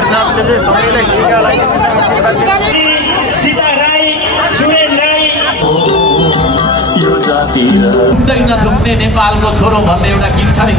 Doctor साहबले चाहिँ सबैलाई टिका लगाइसकेर आशीर्वाद दिनु। सीता राई, सुरेन राई यो जाति नछुट्ने नेपालको छोरो भन्ने एउटा गीत छ नि।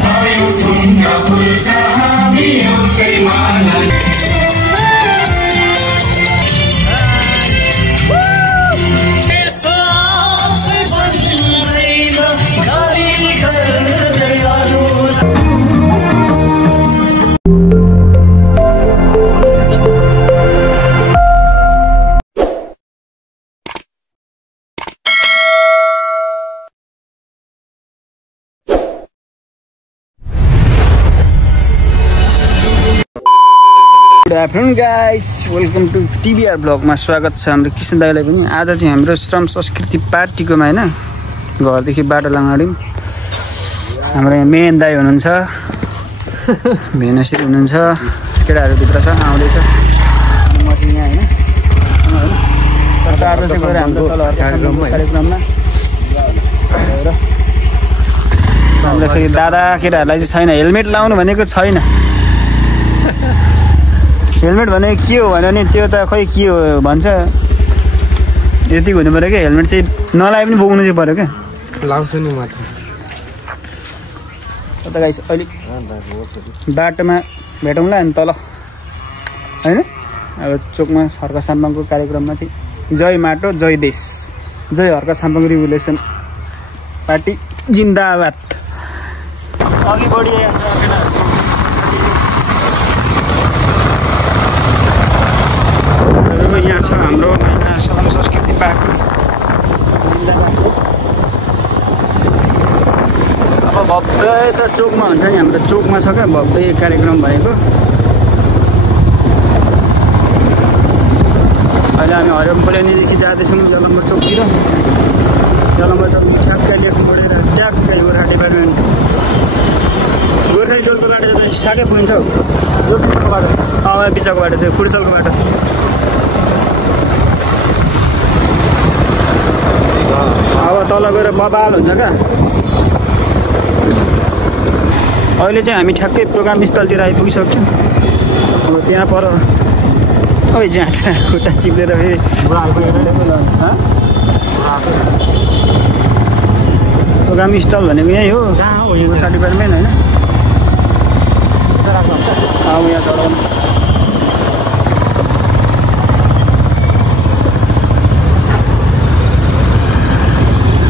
Good afternoon guys, welcome to TVR ब्लगमा स्वागत छ हाम्रो किसन दाइलाई पनि। आज चाहिँ हाम्रो श्रम संस्कृति पार्टीकोमा होइन, घरदेखि बाटो लाङाडी हाम्रो यहाँ मेन दाई हुनुहुन्छ, भेनेश्री हुनुहुन्छ, केटाहरू भित्र छ, आउँदैछ। म चाहिँ यहाँ होइन तातो चाहिँ गएर हाम्रो तल कार्यक्रममा हामीलाई फेरि दादा केटाहरूलाई चाहिँ छैन, हेलमेट लाउनु भनेको छैन। हेलमेट भनेको के हो भने नि त्यो त खोइ के हो भन्छ, यति हुनु पऱ्यो क्या। हेलमेट चाहिँ नलाए पनि बोक्नु चाहिँ पऱ्यो क्या। लाउँछु नि म त गाइस अलिक बाटोमा भेटौँला अनि तल होइन। अब चोकमा हर्का साम्पाङको कार्यक्रममा चाहिँ जय माटो जय देश, जय हर्का साम्पाङ रिभोल्युसन पार्टी जिन्दाबाद। अघि बढिरहेको यहाँ छ हाम्रो महिला श्रम संस्कृति पार्टी। अब भव्य त चोकमा हुन्छ नि, हाम्रो चोकमा छ क्या भव्य कार्यक्रम भएको। अहिले हामी हरिम्पलेनीदेखि जाँदैछौँ जलम्बर चौकतिर। जलम्बर चौक ठ्याक्कै लेफ्ट मोडेर ट्याक्कै गोर्खा डिपार्टमेन्ट गोर्खा टोलको बाटो जाँदा ठ्याक्कै पुगिन्छ हौ। बाटो बिचको बाटो त्यो फुर्सलको बाटो। अब तल गएर बबाल हुन्छ क्या। अहिले चाहिँ हामी ठ्याक्कै प्रोग्राम स्थलतिर आइपुगिसक्यौँ। अब त्यहाँ पर ओइ जाँटा खुट्टा चिप्लेर फेरि प्रोग्राम स्थल भनेको यहीँ हो, गोर्खा डिपार्टमेन्ट होइन। अब यहाँ चढाउनु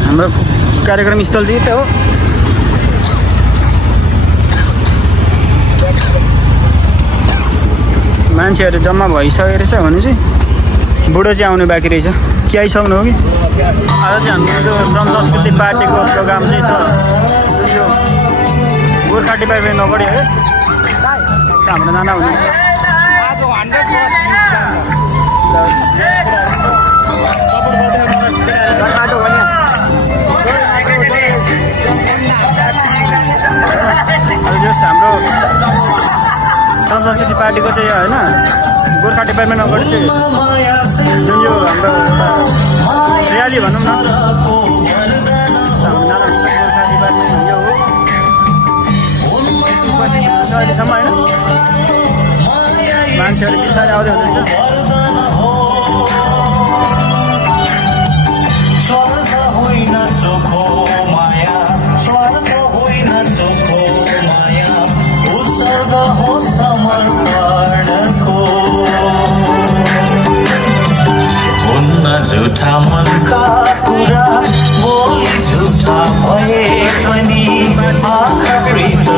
हाम्रो कार्यक्रम स्थल चाहिँ त हो। मान्छेहरू जम्मा भइसकेको रहेछ भने चाहिँ बुढो चाहिँ आउनु बाँकी रहेछ। के आइसक्नु हो कि? आज चाहिँ हाम्रो यो श्रम संस्कृति पार्टीको प्रोग्राम चाहिँ छ यो गोर्खा डिपार्टमेन्ट अगाडि है। हाम्रो नाना हुनुहुन्छ। हाम्रो श्रम संस्कृति पार्टीको चाहिँ होइन गोर्खा डिपार्टमेन्ट अगाडि चाहिँ जुन यो हाम्रो एउटा र्याली भनौँ न, गोर्खा डिपार्टमेन्ट यो हो अहिलेसम्म होइन। मान्छेहरू बिस्तारै आउँदै हुनुहुन्छ। झुठा मनका कुरा बोली झुठा भए पनि आँखा प्रीत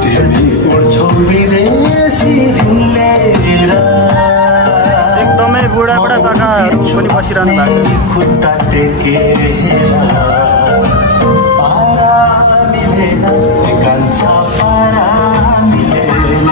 तिमी उड्छौ विदेशी झुलेर। एकदमै बुढा पाकाहरू पनि बसिरहनु भएको छ। खुट्टा टेकेर पारा मिलेन कान्छा पारा मिलेन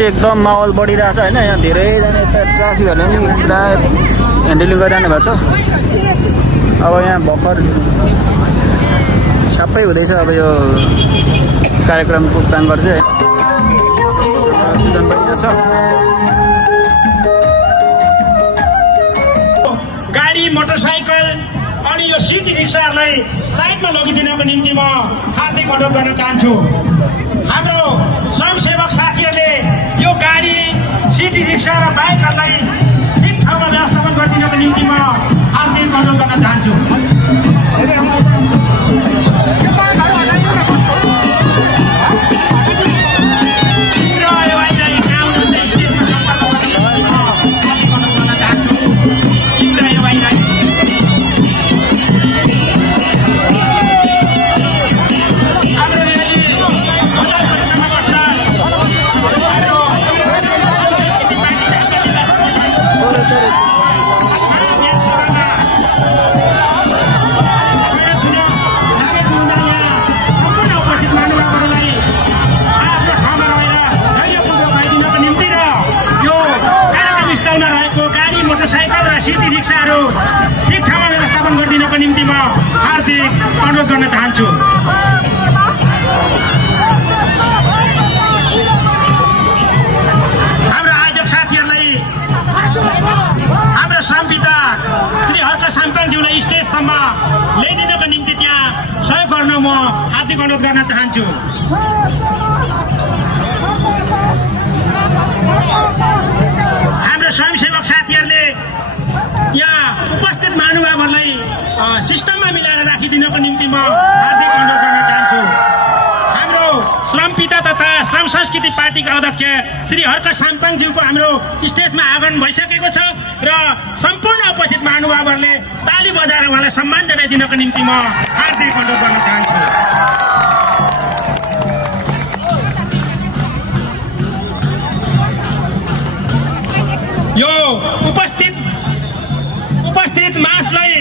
एकदम माहौल बढिरहेछ हैन। यहाँ धेरैजना यता ट्राफिकहरुले पनि पुरा ह्यान्डलिङ गरिरहनु भएको छ। अब यहाँ भर्खर सबै हुँदैछ। अब यो कार्यक्रमको प्राङ्गण चाहिँ सिजन भइरहेछ। गाडी मोटरसाइकल अनि यो सिटी रिक्साहरूलाई साइडमा लगिदिनको निम्ति म हार्दिक अनुरोध गर्न चाहन्छु। हाम्रो स्वयंसेवक साथीहरूले यो गाडी सिटी रिक्सा र बाइकहरूलाई ठिक ठाउँमा व्यवस्थापन गरिदिनको निम्ति म हार्दिक अनुरोध गर्न चाहन्छु। मोटरसाइकल र सिटी रिक्साहरू ठिक ठाउँमा व्यवस्थापन गरिदिनको निम्ति म हार्दिक अनुरोध गर्न चाहन्छु। हाम्रो आयोजक साथीहरूलाई हाम्रो श्रमपिता श्री हर्क साम्पाङज्यूलाई स्टेजसम्म ल्याइदिनको निम्ति त्यहाँ सहयोग गर्न म हार्दिक अनुरोध गर्न चाहन्छु। हाम्रो स्वयंसेवक साथीहरूले यहाँ उपस्थित महानुभावहरूलाई सिस्टममा मिलाएर राखिदिनको निम्ति म हार्दिक अनुरोध गर्न चाहन्छु। हाम्रो श्रम पिता तथा श्रम संस्कृति पार्टीका अध्यक्ष श्री हर्क साम्पाङज्यूको हाम्रो स्टेजमा आगमन भइसकेको छ र सम्पूर्ण उपस्थित महानुभावहरूले ताली बजाएर उहाँलाई सम्मान जनाइदिनको निम्ति म हार्दिक अनुरोध गर्न चाहन्छु। यो उपस्थित मासलाई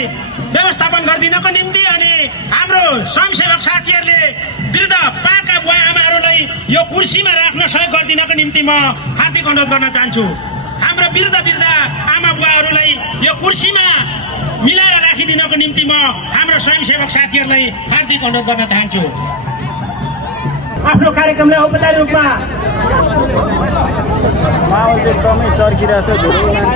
व्यवस्थापन गरिदिनको निम्ति अनि हाम्रो स्वयंसेवक साथीहरूले वृद्ध पाका बुवा आमाहरूलाई यो कुर्सीमा राख्न सहयोग गरिदिनको निम्ति म हार्दिक अनुरोध गर्न चाहन्छु। हाम्रो वृद्ध आमा बुवाहरूलाई यो कुर्सीमा मिलाएर राखिदिनको निम्ति म हाम्रो स्वयंसेवक साथीहरूलाई हार्दिक अनुरोध गर्न चाहन्छु। आफ्नो कार्यक्रमलाई औपचारिक रूपमा माहौल चाहिँ एकदमै चर्किरहेछ। धेरै मान्छे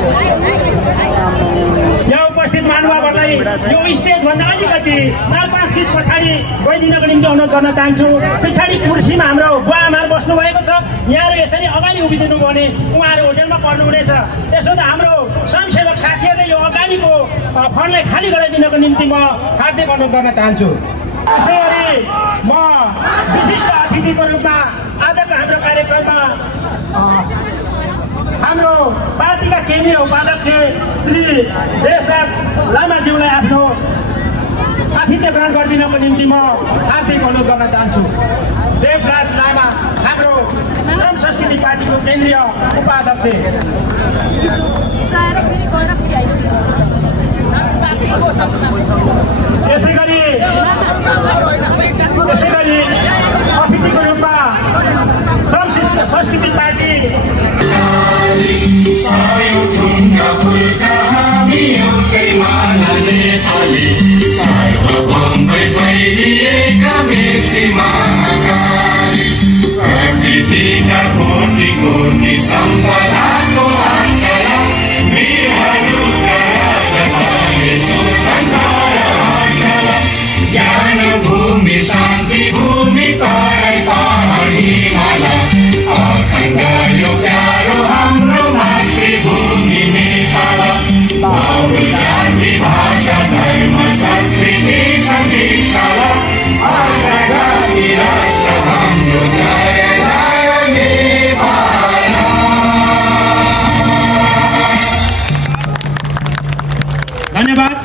यहाँ उपस्थित महानुभावहरूलाई यो स्टेजभन्दा अलिकति 4-5 फिट पछाडि गइदिनको निम्ति अनुरोध गर्न चाहन्छु। पछाडि कुर्सीमा हाम्रो बुवा आमाहरू बस्नु भएको छ। यहाँहरू यसरी अगाडि उभिदिनु भयो भने उहाँहरू होटेलमा पर्नु हुनेछ। त्यसो त हाम्रो स्वयंसेवक साथीहरूले यो अगाडिको फन्डलाई खाली गराइदिनको निम्ति म हार्दिक अनुरोध गर्न चाहन्छु। त्यसै गरी म विशिष्ट अतिथिको रूपमा आजको हाम्रो कार्यक्रममा हाम्रो पार्टीका केन्द्रीय उपाध्यक्ष श्री देवराज लामाज्यूलाई आफ्नो आतिथ्य ग्रहण गरिदिनको निम्ति म हार्दिक अनुरोध गर्न चाहन्छु। देवराज लामा हाम्रो श्रम संस्कृति पार्टीको केन्द्रीय उपाध्यक्ष। यसै गरी अतिथिको रूपमा श्रम संस्कृति पार्टी प्रकृतिका कोटि कोटि सम्पदाको आचरा ज्ञान भूमि शान्ति भूमि तराई पहाड हिमाल अखण्ड यो प्यारो हाम्रो मातृभूमि नेपाल। बहु जाति भाषा धर्म संस्कृति छ विशाल अग्रगामी राष्ट्र हाम्रो जय जय नेपाल। धन्यवाद।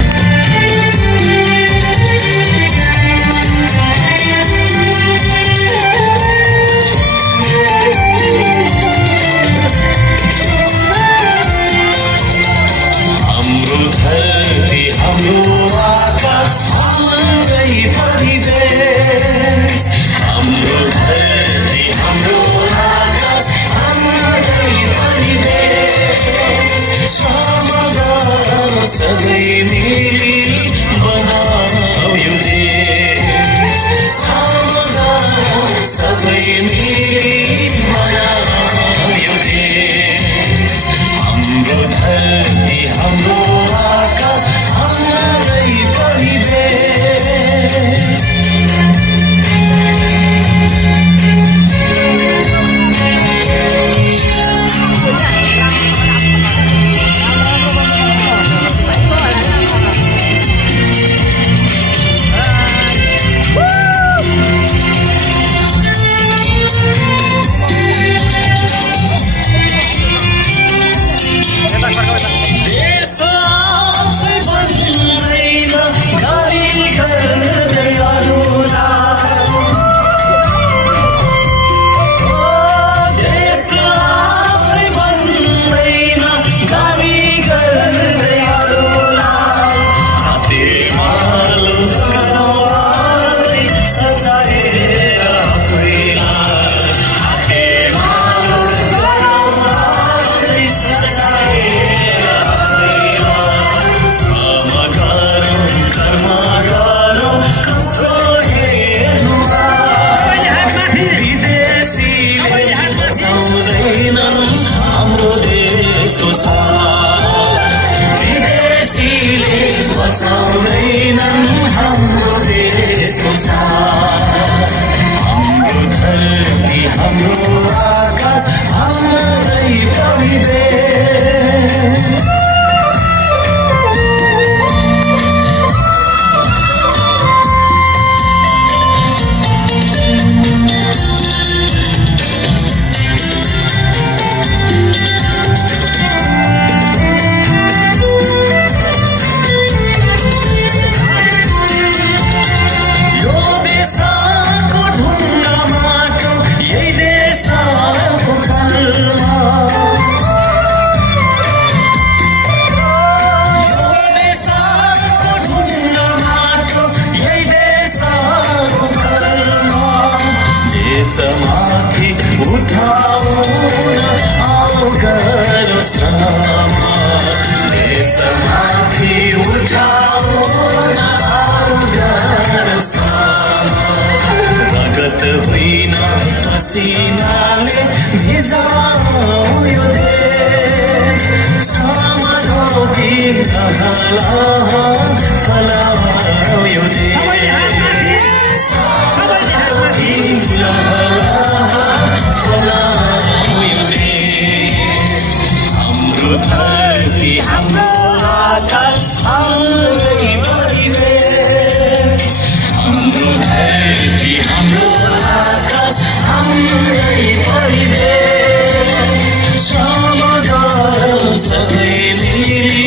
उठाउन आउगरो देशमाथि उठाउन आउगरो रगत होइन पसिनाले भिजाऊ यो देश समरोगी रहला फलाऊ यो देश समरोगी रहला फलाऊ यो देश हाम्रो धरती हाम्रो आकाश हाम्रै परिवेश हाम्रो धरती हाम्रो आकाश हाम्रै परिवेश समगरौँ सबै मिली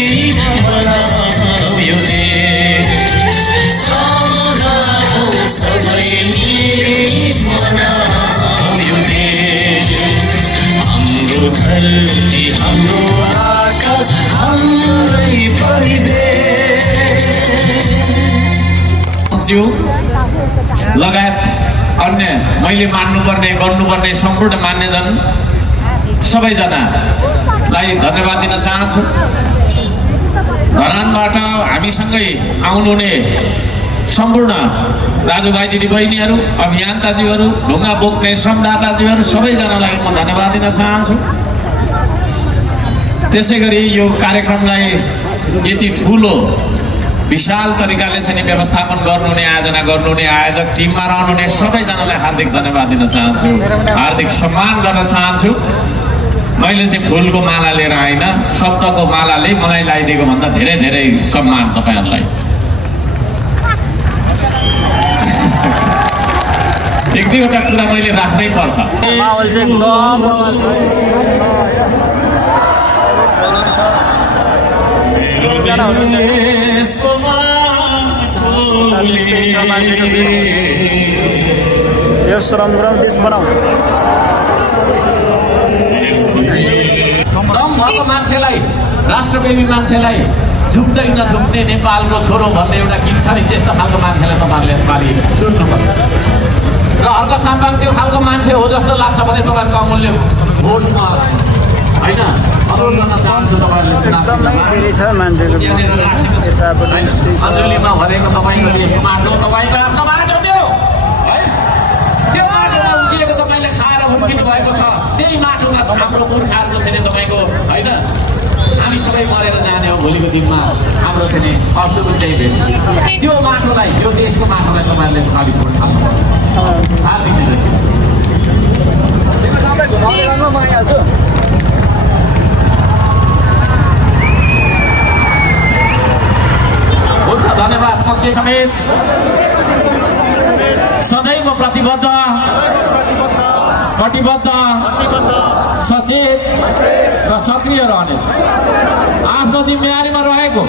मनाऊ यो देश समगरौँ सबै मिली मनाऊ यो देश हाम्रो धरती हाम्रो आकाश हाम्रै परिवेश लगायत अन्य मैले मान्नुपर्ने गर्नुपर्ने सम्पूर्ण मान्यजन सबैजनालाई धन्यवाद दिन चाहन्छु। धरानबाट हामीसँगै आउनुहुने सम्पूर्ण दाजुभाइ दिदीबहिनीहरू अभियन्ताजीहरू ढुङ्गा बोक्ने श्रमदाताजीहरू सबैजनालाई म धन्यवाद दिन चाहन्छु। त्यसै गरी यो कार्यक्रमलाई यति ठुलो विशाल तरिकाले चाहिँ व्यवस्थापन गर्नुहुने आयोजना गर्नुहुने आयोजक टिममा रहनुहुने सबैजनालाई हार्दिक धन्यवाद दिन चाहन्छु, हार्दिक सम्मान गर्न चाहन्छु। मैले चाहिँ फुलको माला लिएर आइन, शब्दको मालाले मलाई लगाइदिएको भन्दा धेरै धेरै सम्मान तपाईँहरूलाई। एक दुईवटा कुरा मैले राख्नै पर्छ। दम भएको मान्छेलाई, राष्ट्रप्रेमी मान्छेलाई झुक्दै नझुक्ने नेपालको छोरो भन्ने एउटा गीत छ नि, त्यस्तो खालको मान्छेलाई तपाईँहरूले यसपालि चुन्नुपर्छ। र अर्को साम्पाङ त्यो खालको मान्छे हो जस्तो लाग्छ भने तपाईँहरूको अमूल्य भोटमा होइन अनुरोध गर्न चाहन्छु। तपाईँहरूले अञ्जलीमा भरेको तपाईँको देशको माटो, तपाईँको आफ्नो माटो त्यो है, त्यो माटोमा उजिएको तपाईँले खाएर हुर्किनु भएको छ। त्यही माटोमा हाम्रो पुर्खाहरूको चाहिँ तपाईँको होइन हामी सबै मरेर जाने हो भोलिको दिनमा, हाम्रो चाहिँ अस्तित्व त्यही भेट। त्यो माटोलाई, त्यो देशको माटोलाई तपाईँहरूले खाली भोट हाल्नुपर्छ। हार्दिक हुन्छ, धन्यवाद। म के समेत सदैव प्रतिबद्ध, कटिबद्ध, सचेत र सक्रिय रहनेछु। आफ्नो जिम्मेवारीमा रहेको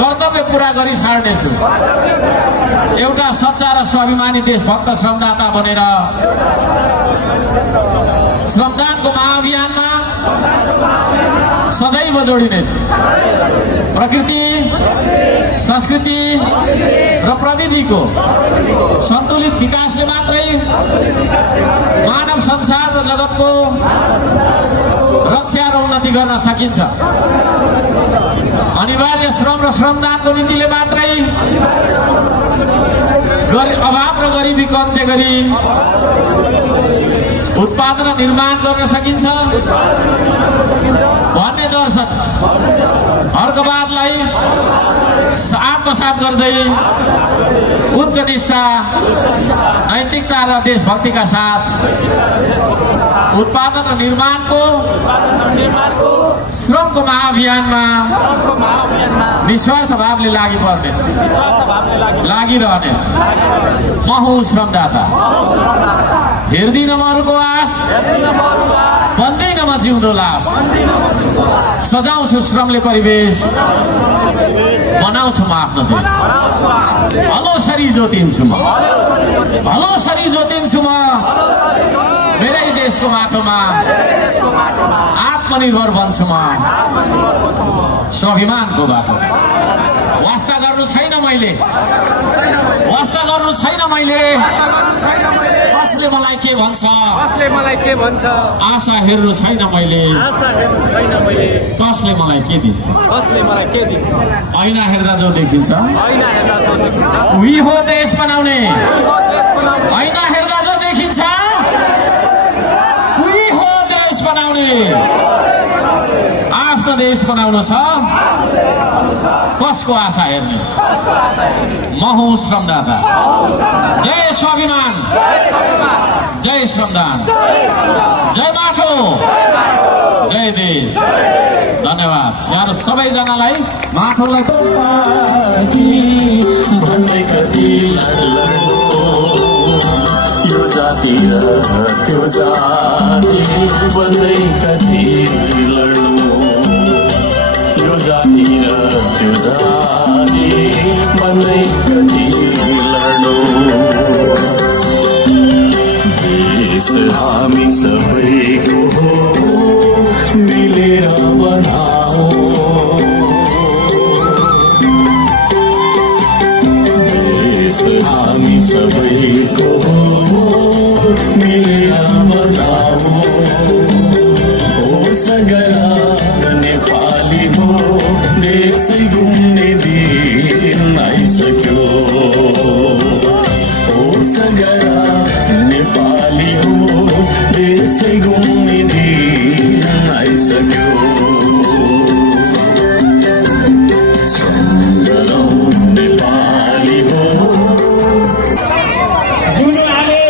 कर्तव्य पुरा गरी छाड्नेछु। एउटा सच्चा र स्वाभिमानी देशभक्त श्रमदाता बनेर श्रमदानको महाअभियानमा सदैव जोडिनेछु। प्रकृति, संस्कृति र प्रविधिको सन्तुलित विकासले मात्रै मानव संसार र जगतको रक्षा र उन्नति गर्न सकिन्छ। अनिवार्य श्रम र श्रमदानको नीतिले मात्रै अभाव र गरिबीको अन्त्य गरी उत्पादन र निर्माण गर्न सकिन्छ भन्ने दर्शन अर्कवादलाई आत्मसात गर्दै उच्च निष्ठा, नैतिकता र देशभक्तिका साथ उत्पादन र निर्माणको श्रमको महाअभियानमा निस्वार्थ भावले लागिरहनेछु। म हुँ श्रमदाता, हेर्दिन म अरूको आश, बन्दैन म जिउँदो लास। सजाउँछु श्रमले परिवेश, बनाउँछु म आफ्नो देश। हलोसरी जोतिन्छु म, हलोसरी जोतिन्छु म मेरै देशको माटोमा। आत्मनिर्भर बन्छु म स्वाभिमानको बाटो। वास्ता गर्नु छैन मैले, वास्ता गर्नु छैन मैले कसले मलाई के भन्छ आशा हेर्नु छैन मैले कसले मलाई के दिन्छ ऐना हेर्दा जो देखिन्छ उही हो देश बनाउने ऐना हेर्दा जो देखिन्छ उही हो देश बनाउने आफ्नो देश बनाउन छ कसको आशा हेर्ने म हुँ श्रमदाता जय स्वाभिमान जय श्रमदान जय माटो जय देश धन्यवाद यहाँहरु सबैजनालाई माटोलाई भन्ने कति यो जाति र त्यो जाति भन्दै कति लड्नु यो जाति र त्यो जाति भन्दै कति लड्नु देश हामी सबैको हो मिलेर बनाऊ देश हामी सबैको हो मिलेर बनाऊ हो सगरा नेपाली हो देशै घुम्ने दिन आइसक्यो हो सगरा नेपाली हो देशै घुम्ने दिन आइसक्यो नेपाली हो जुनु आले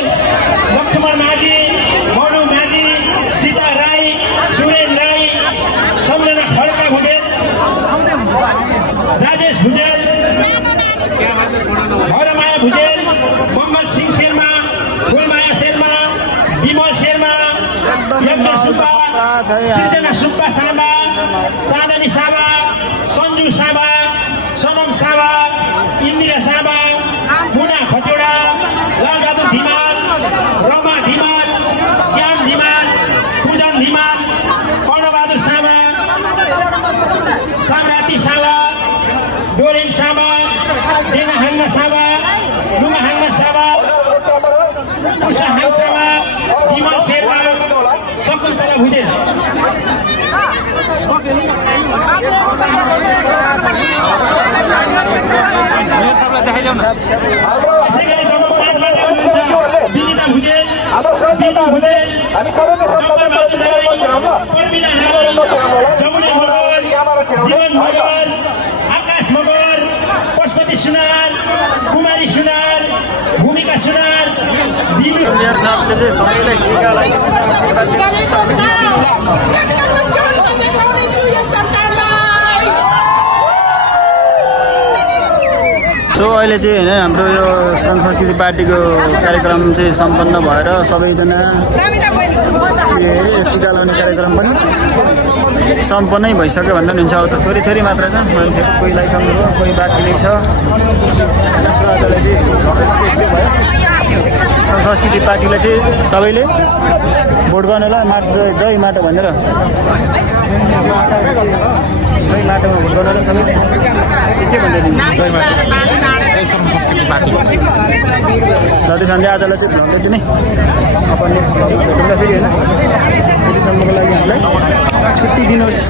लक्ष्मण माझी मनु माझी सीता राई सुरेन राई सम्झना खड्का भुजेल राजेश भुजेल हरमाया भुजेल मङ्गल सिंह शर्मा फुलमाया शर्मा विमल शर्मा यज्ञ सुब्बा सृजना सुब्बा सामा चाँदनी सामा सञ्जु सामा सनम सामा इन्दिरा सामा मुना खतिवडा लालबहादुर धिमाल रमा धिमाल श्याम धिमाल पूजन धिमाल कर्णबहादुर सामा साम्राती सामा डोरेन सामा डेना हाङ्गा सामा लुमा हाङ्गा सामा उषा हाङ सामा विमल शेर्पा शकुन्तला भुजेल यसै गरी क्रमांक 5 बाट हुनुहुन्छ विनिता भुजेल बिन्दु भुजेल डम्बर बहादुर राई प्रमिला राई जमुना मगर जीवन मगर आकाश मगर पशुपति सुनार कुमारी सुनार भूमिका सुनार साहबले चाहिँ सबैलाई टिका सो अहिले चाहिँ होइन हाम्रो यो श्रम संस्कृति पार्टीको कार्यक्रम चाहिँ सम्पन्न भएर सबैजना टिका लगाउने कार्यक्रम पनि सम्पन्नै भइसक्यो भन्दा पनि हुन्छ अब त थोरै थोरै मात्र छ मान्छेहरू कोही लगाइसक्नुभयो कोही बाँकी नै छ संस्कृति पार्टीलाई चाहिँ सबैले भोट गर्नलाई जय माटो भनेर जय माटोमा भोट गर्नलाई सबैले के भन्दै जय माटो संस्कृति पार्टी जति सन्ध्या आजलाई चाहिँ भन्दै दिने अब नेक्स्ट भेटौँला फेरि होइन त्यतिसम्मको लागि हामीलाई छुट्टी दिनुहोस्।